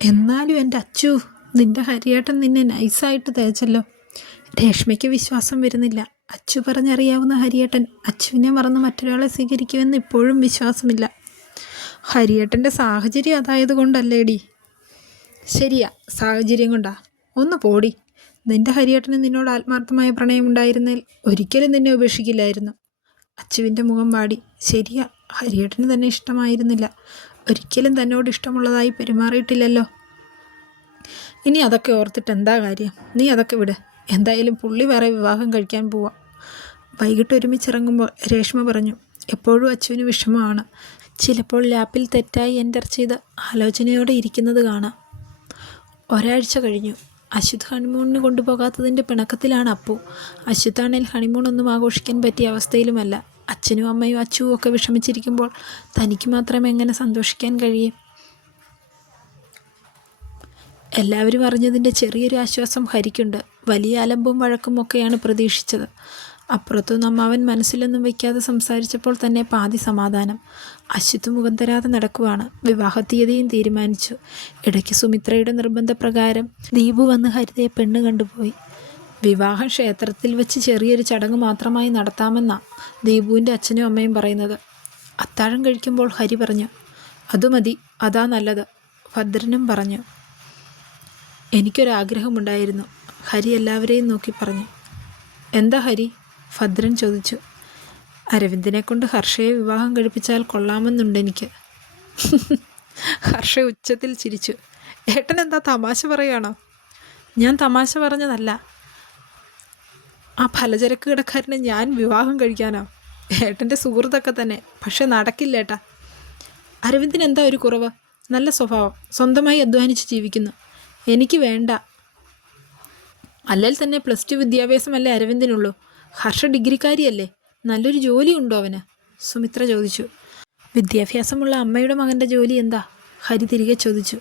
എന്നാലും എൻ്റെ അച്ചു, നിന്റെ ഹരിയേട്ടൻ നിന്നെ നൈസായിട്ട് തേച്ചല്ലോ. രേഷ്മയ്ക്ക് വിശ്വാസം വരുന്നില്ല. അച്ചു പറഞ്ഞറിയാവുന്ന ഹരിയേട്ടൻ അച്ചുവിനെ മറന്ന് മറ്റൊരാളെ സ്വീകരിക്കുമെന്ന് ഇപ്പോഴും വിശ്വാസമില്ല. ഹരിയേട്ടൻ്റെ സാഹചര്യം അതായത് കൊണ്ടല്ലേടി? ശരിയാ, സാഹചര്യം കൊണ്ടാ. ഒന്ന് പോടി. നിന്റെ ഹരിയേട്ടന് നിന്നോട് ആത്മാർത്ഥമായ പ്രണയമുണ്ടായിരുന്നേൽ ഒരിക്കലും നിന്നെ ഉപേക്ഷിക്കില്ലായിരുന്നു. അച്ചുവിൻ്റെ മുഖം വാടി. ശരിയാ, ഹരിയേട്ടന് തന്നെ ഇഷ്ടമായിരുന്നില്ല. ഒരിക്കലും തന്നോട് ഇഷ്ടമുള്ളതായി പെരുമാറിയിട്ടില്ലല്ലോ. ഇനി അതൊക്കെ ഓർത്തിട്ട് എന്താ കാര്യം? നീ അതൊക്കെ വിട്. എന്തായാലും പുള്ളി വേറെ വിവാഹം കഴിക്കാൻ പോവാം. വൈകിട്ട് ഒരുമിച്ചിറങ്ങുമ്പോൾ രേഷ്മ പറഞ്ഞു, എപ്പോഴും അച്ചുവിന് വിഷമമാണ്. ചിലപ്പോൾ ലാപ്പിൽ തെറ്റായി എൻ്റർ ചെയ്ത് ആലോചനയോടെ ഇരിക്കുന്നത് കാണാം. ഒരാഴ്ച കഴിഞ്ഞു. അശ്വത് ഹണിമൂണിന് കൊണ്ടുപോകാത്തതിൻ്റെ പിണക്കത്തിലാണ് അപ്പു. അശ്വത്താണേൽ ഹണിമൂണൊന്നും ആഘോഷിക്കാൻ പറ്റിയ അവസ്ഥയിലുമല്ല. അച്ഛനും അമ്മയും അച്ചുവും ഒക്കെ വിഷമിച്ചിരിക്കുമ്പോൾ തനിക്ക് മാത്രം എങ്ങനെ സന്തോഷിക്കാൻ കഴിയും? എല്ലാവരും അറിഞ്ഞതിൻ്റെ ചെറിയൊരു ആശ്വാസം ഹരിക്കുണ്ട്. വലിയ അലമ്പും വഴക്കും ഒക്കെയാണ് പ്രതീക്ഷിച്ചത്. അപ്പുറത്തൊന്നും അമ്മാവൻ മനസ്സിലൊന്നും വയ്ക്കാതെ സംസാരിച്ചപ്പോൾ തന്നെ പാതി സമാധാനം. അശ്വത്ത് മുഖം തരാതെ നടക്കുവാണ്. വിവാഹത്തീയതിയും തീരുമാനിച്ചു. ഇടയ്ക്ക് സുമിത്രയുടെ നിർബന്ധപ്രകാരം ദീപു വന്ന് ഹരിതയെ പെണ്ണ് കണ്ടുപോയി. വിവാഹം ക്ഷേത്രത്തിൽ വെച്ച് ചെറിയൊരു ചടങ്ങ് മാത്രമായി നടത്താമെന്നാണ് ദീപുവിൻ്റെ അച്ഛനും അമ്മയും പറയുന്നത്. അത്താഴം കഴിക്കുമ്പോൾ ഹരി പറഞ്ഞു, അതുമതി, അതാ നല്ലത്. ഭദ്രനും പറഞ്ഞു. എനിക്കൊരാഗ്രഹമുണ്ടായിരുന്നു. ഹരി എല്ലാവരെയും നോക്കി പറഞ്ഞു. എന്താ ഹരി? ഭദ്രൻ ചോദിച്ചു. അരവിന്ദിനെ കൊണ്ട് ഹർഷയെ വിവാഹം കഴിപ്പിച്ചാൽ കൊള്ളാമെന്നുണ്ടെനിക്ക്. ഹർഷ ഉച്ചത്തിൽ ചിരിച്ചു. ഏട്ടൻ എന്താ തമാശ പറയുകയാണോ? ഞാൻ തമാശ പറഞ്ഞതല്ല. ആ പലചരക്ക് കടക്കാരനെ ഞാൻ വിവാഹം കഴിക്കാനോ? ഏട്ടൻ്റെ സുഹൃത്തൊക്കെ തന്നെ. പക്ഷെ നടക്കില്ല ഏട്ടാ. അരവിന്ദിന് എന്താ ഒരു കുറവ്? നല്ല സ്വഭാവം, സ്വന്തമായി അധ്വാനിച്ച് ജീവിക്കുന്നു. എനിക്ക് വേണ്ട. അല്ലെങ്കിൽ തന്നെ +2 വിദ്യാഭ്യാസമല്ലേ അരവിന്ദിനുള്ളൂ. ഹർഷ ഡിഗ്രിക്കാരിയല്ലേ. നല്ലൊരു ജോലി ഉണ്ടോ അവന്? സുമിത്ര ചോദിച്ചു. വിദ്യാഭ്യാസമുള്ള അമ്മയുടെ മകൻ്റെ ജോലി എന്താ? ഹരി തിരികെ ചോദിച്ചു.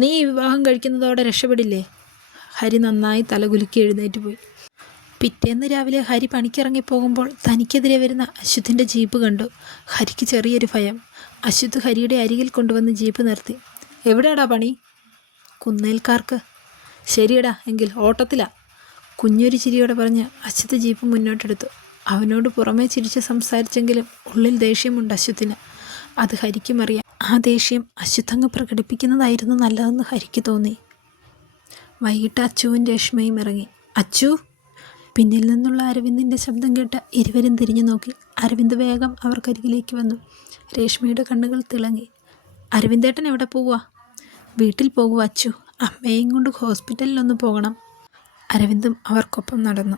നീ ഈ വിവാഹം കഴിക്കുന്നതോടെ രക്ഷപ്പെടില്ലേ? ഹരി നന്നായി തലകുലുക്കി എഴുന്നേറ്റ് പോയി. പിറ്റേന്ന് രാവിലെ ഹരി പണിക്കിറങ്ങിപ്പോകുമ്പോൾ തനിക്കെതിരെ വരുന്ന അശ്വത്തിൻ്റെ ജീപ്പ് കണ്ടു. ഹരിക്ക് ചെറിയൊരു ഭയം. അശ്വത്ത് ഹരിയുടെ അരികിൽ കൊണ്ടുവന്ന് ജീപ്പ് നിർത്തി. എവിടെയാടാ പണി? കുന്നേൽക്കാർക്ക്. ശരിയടാ, എങ്കിൽ ഓട്ടത്തിലാ. കുഞ്ഞൊരു ചിരിയോടെ പറഞ്ഞ് അശ്വത്ത് ജീപ്പ് മുന്നോട്ടെടുത്തു. അവനോട് പുറമേ ചിരിച്ച് സംസാരിച്ചെങ്കിലും ഉള്ളിൽ ദേഷ്യമുണ്ട് അശ്വത്തിന്. അത് ഹരിക്കും അറിയാം. ആ ദേഷ്യം അശ്വത്തങ്ങ് പ്രകടിപ്പിക്കുന്നതായിരുന്നു നല്ലതെന്ന് ഹരിക്ക് തോന്നി. വൈകിട്ട് അച്ചുവും രേഷ്മയും ഇറങ്ങി. അച്ചു! പിന്നിൽ നിന്നുള്ള അരവിന്ദിൻ്റെ ശബ്ദം കേട്ട് ഇരുവരും തിരിഞ്ഞു നോക്കി. അരവിന്ദ് വേഗം അവർക്കരികിലേക്ക് വന്നു. രേഷ്മയുടെ കണ്ണുകൾ തിളങ്ങി. അരവിന്ദേട്ടൻ എവിടെ പോവുക? വീട്ടിൽ പോകുക അച്ചു. അമ്മയെയും കൊണ്ട് ഹോസ്പിറ്റലിലൊന്ന് പോകണം. അരവിന്ദും അവർക്കൊപ്പം നടന്നു.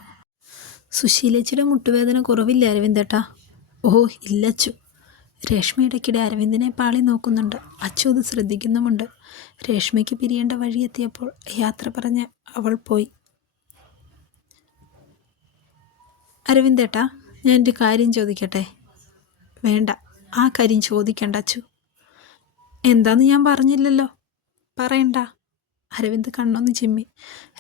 സുശീലേച്ചിയുടെ മുട്ടുവേദന കുറവില്ല അരവിന്ദേട്ടാ? ഓ ഇല്ലച്ചു. രേഷ്മ ഇടയ്ക്കിടെ അരവിന്ദിനെ പാളി നോക്കുന്നുണ്ട്. അച്ചു അത് ശ്രദ്ധിക്കുന്നുമുണ്ട്. രേഷ്മയ്ക്ക് പിരിയേണ്ട വഴിയെത്തിയപ്പോൾ യാത്ര പറഞ്ഞ് അവൾ പോയി. അരവിന്ദേട്ടാ, ഞാനൊരു കാര്യം ചോദിക്കട്ടെ? വേണ്ട, ആ കാര്യം ചോദിക്കണ്ട അച്ചു. എന്താന്ന് ഞാൻ പറഞ്ഞില്ലല്ലോ. പറയണ്ട. അരവിന്ദ് കണ്ണൊന്ന് ചിമ്മി.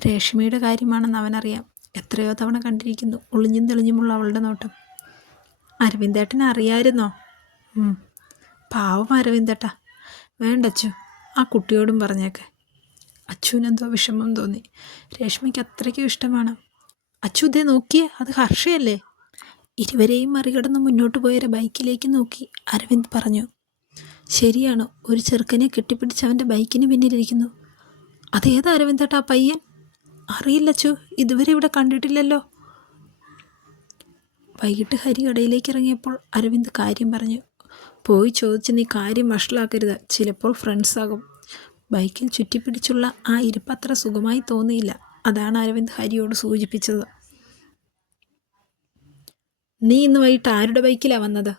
രേഷ്മയുടെ കാര്യമാണെന്ന് അവനറിയാം. എത്രയോ തവണ കണ്ടിരിക്കുന്നു ഒളിഞ്ഞും തെളിഞ്ഞുമുള്ള അവളുടെ നോട്ടം. അരവിന്ദേട്ടൻ അറിയാമായിരുന്നോ? പാവം അരവിന്ദേട്ടാ. വേണ്ടച്ചു, ആ കുട്ടിയോടും പറഞ്ഞേക്കെ. അച്ചുവിനെന്തോ വിഷമം തോന്നി. രേഷ്മയ്ക്ക് അത്രയ്ക്കും ഇഷ്ടമാണ്. അച്ചു ഇതേ നോക്കിയേ, അത് ഹർഷയല്ലേ? ഇരുവരെയും മറികടന്ന് മുന്നോട്ട് പോയൊരു ബൈക്കിലേക്ക് നോക്കി അരവിന്ദ് പറഞ്ഞു. ശരിയാണ്, ഒരു ചെറുക്കനെ കെട്ടിപ്പിടിച്ച് അവൻ്റെ ബൈക്കിന് പിന്നിലിരിക്കുന്നു. അതേതാ അരവിന്ദേട്ടാ പയ്യൻ? അറിയില്ലച്ചു, ഇതുവരെ ഇവിടെ കണ്ടിട്ടില്ലല്ലോ. വൈകിട്ട് ഹരി കടയിലേക്ക് ഇറങ്ങിയപ്പോൾ അരവിന്ദ് കാര്യം പറഞ്ഞു. പോയി ചോദിച്ച് നീ കാര്യം വഷളാക്കരുത്. ചിലപ്പോൾ ഫ്രണ്ട്സാകും. ബൈക്കിൽ ചുറ്റിപ്പിടിച്ചുള്ള ആ ഇരിപ്പ് അത്ര സുഖമായി തോന്നിയില്ല. അതാണ് അരവിന്ദ് ഹരിയോട് സൂചിപ്പിച്ചത്. നീ ഇന്ന് വൈകിട്ട് ആരുടെ ബൈക്കിലാണ് വന്നത്?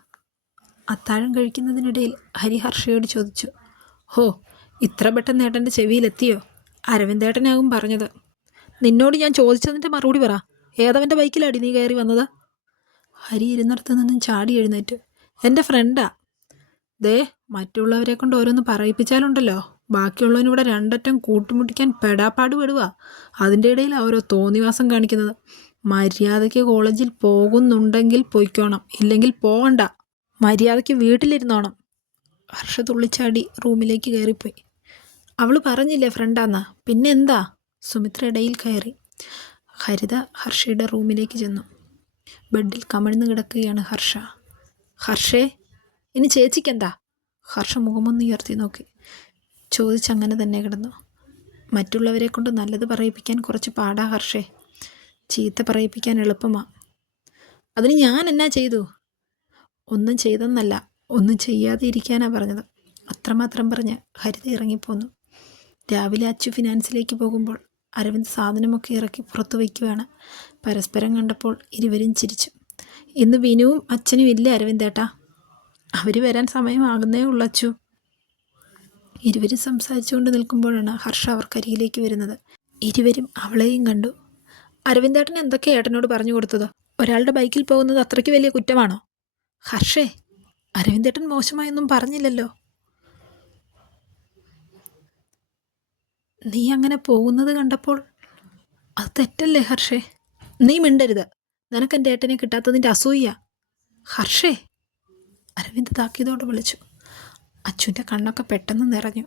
അത്താഴം കഴിക്കുന്നതിനിടയിൽ ഹരി ഹർഷയോട് ചോദിച്ചു. ഹോ, ഇത്ര പെട്ടെന്ന് ഏട്ടൻ്റെ ചെവിയിലെത്തിയോ? അരവിന്ദേട്ടനാകും പറഞ്ഞത്. നിന്നോട് ഞാൻ ചോദിച്ചതിൻ്റെ മറുപടി പറ. ഏതവൻ്റെ ബൈക്കിലാടി നീ കയറി വന്നത്? ഹരി ഇരുന്നിടത്ത് നിന്നും ചാടി എഴുന്നേറ്റു. എൻ്റെ ഫ്രണ്ടാ. ദേ, മറ്റുള്ളവരെ കൊണ്ട് ഓരോന്ന് പറയിപ്പിച്ചാലുണ്ടല്ലോ, ബാക്കിയുള്ളവനിവിടെ രണ്ടറ്റം കൂട്ടുമുട്ടിക്കാൻ പെടാപ്പാട് പെടുക. അതിൻ്റെ ഇടയിൽ ഓരോ തോന്നിവാസം കാണിക്കുന്നത്. മര്യാദയ്ക്ക് കോളേജിൽ പോകുന്നുണ്ടെങ്കിൽ പൊയ്ക്കോണം, ഇല്ലെങ്കിൽ പോകണ്ട. മര്യാദയ്ക്ക് വീട്ടിലിരുന്നോണം. ഹർഷ തുള്ളിച്ചാടി റൂമിലേക്ക് കയറിപ്പോയി. അവൾ പറഞ്ഞില്ലേ ഫ്രണ്ടാന്നാ, പിന്നെ എന്താ? സുമിത്ര ഇടയിൽ കയറി. ഹരിത ഹർഷയുടെ റൂമിലേക്ക് ചെന്നു. ബെഡിൽ കമിഴ്ന്നു കിടക്കുകയാണ് ഹർഷ. ഹർഷേ, ഇനി ചേച്ചിക്കെന്താ? ഹർഷ മുഖമൊന്ന് ഉയർത്തി നോക്കി. ചോദിച്ചങ്ങനെ തന്നെ കിടന്നു. മറ്റുള്ളവരെ കൊണ്ട് നല്ലത് പറയിപ്പിക്കാൻ കുറച്ച് പാടാ ഹർഷേ, ചീത്ത പറയിപ്പിക്കാൻ എളുപ്പമാ. അതിന് ഞാൻ എന്നാ ചെയ്തു? ഒന്നും ചെയ്തെന്നല്ല, ഒന്നും ചെയ്യാതെ ഇരിക്കാനാ പറഞ്ഞത്. അത്രമാത്രം പറഞ്ഞ് ഹരിത ഇറങ്ങിപ്പോന്നു. രാവിലെ അച്ചു ഫിനാൻസിലേക്ക് പോകുമ്പോൾ അരവിന്ദ് സാധനമൊക്കെ ഇറക്കി പുറത്തു വയ്ക്കുകയാണ്. പരസ്പരം കണ്ടപ്പോൾ ഇരുവരും ചിരിച്ചു. ഇന്ന് വിനുവും അച്ഛനും ഇല്ലേ അരവിന്ദേട്ടാ? അവർ വരാൻ സമയമാകുന്നേ ഉള്ളൂ അച്ചു. ഇരുവരും സംസാരിച്ചുകൊണ്ട് നിൽക്കുമ്പോഴാണ് ഹർഷ അവർക്കരികിലേക്ക് വരുന്നത്. ഇരുവരും അവളെയും കണ്ടു. അരവിന്ദേട്ടൻ എന്തൊക്കെയാണ് ഏട്ടനോട് പറഞ്ഞു കൊടുത്തത്? ഒരാളുടെ ബൈക്കിൽ പോകുന്നത് അത്രയ്ക്ക് വലിയ കുറ്റമാണോ? ഹർഷേ, അരവിന്ദേട്ടൻ മോശമായൊന്നും പറഞ്ഞില്ലല്ലോ. നീ അങ്ങനെ പോകുന്നത് കണ്ടപ്പോൾ അത് തെറ്റല്ലേ ഹർഷേ? നീ മിണ്ടരുത്. നിനക്കെൻ്റെ ഏട്ടനെ കിട്ടാത്തതിൻ്റെ അസൂയ. ഹർഷേ, അരവിന്ദ് താക്കീതോടെ വിളിച്ചു. അച്ചുവിൻ്റെ കണ്ണൊക്കെ പെട്ടെന്ന് നിറഞ്ഞു.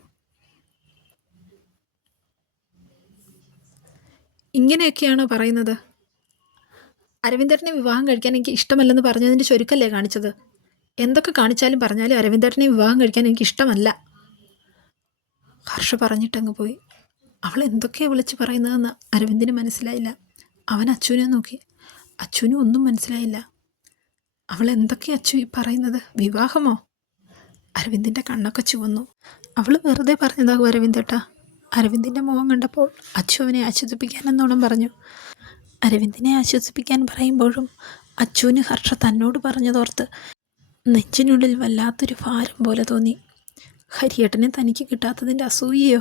ഇങ്ങനെയൊക്കെയാണോ പറയുന്നത്? അരവിന്ദേട്ടനെ വിവാഹം കഴിക്കാൻ എനിക്ക് ഇഷ്ടമല്ലെന്ന് പറഞ്ഞതിൻ്റെ ചുരുക്കല്ലേ കാണിച്ചത്? എന്തൊക്കെ കാണിച്ചാലും പറഞ്ഞാലും അരവിന്ദേട്ടനെ വിവാഹം കഴിക്കാൻ എനിക്ക് ഇഷ്ടമല്ല. ഹർഷ പറഞ്ഞിട്ടങ്ങ് പോയി. അവൾ എന്തൊക്കെയാണ് വിളിച്ച് പറയുന്നതെന്ന് അരവിന്ദിന് മനസ്സിലായില്ല. അവൻ അച്ചുവിനെ നോക്കി. അച്ചുവിനും ഒന്നും മനസ്സിലായില്ല. അവൾ എന്തൊക്കെയാണ് അച്ചു ഈ പറയുന്നത്? വിവാഹമോ? അരവിന്ദിൻ്റെ കണ്ണൊക്കെ ചുവന്നു. അവൾ വെറുതെ പറഞ്ഞതാകും അരവിന്ദേട്ടാ. അരവിന്ദിൻ്റെ മുഖം കണ്ടപ്പോൾ അച്ചു അവനെ ആശ്വസിപ്പിക്കാനെന്നോണം പറഞ്ഞു. അരവിന്ദിനെ ആശ്വസിപ്പിക്കാൻ പറയുമ്പോഴും അച്ചുവിന് ഹർഷ തന്നോട് പറഞ്ഞതോർത്ത് നെഞ്ചിനുള്ളിൽ വല്ലാത്തൊരു ഭാരം പോലെ തോന്നി. ഹരിയേട്ടനെ തനിക്ക് കിട്ടാത്തതിൻ്റെ അസൂയയോ?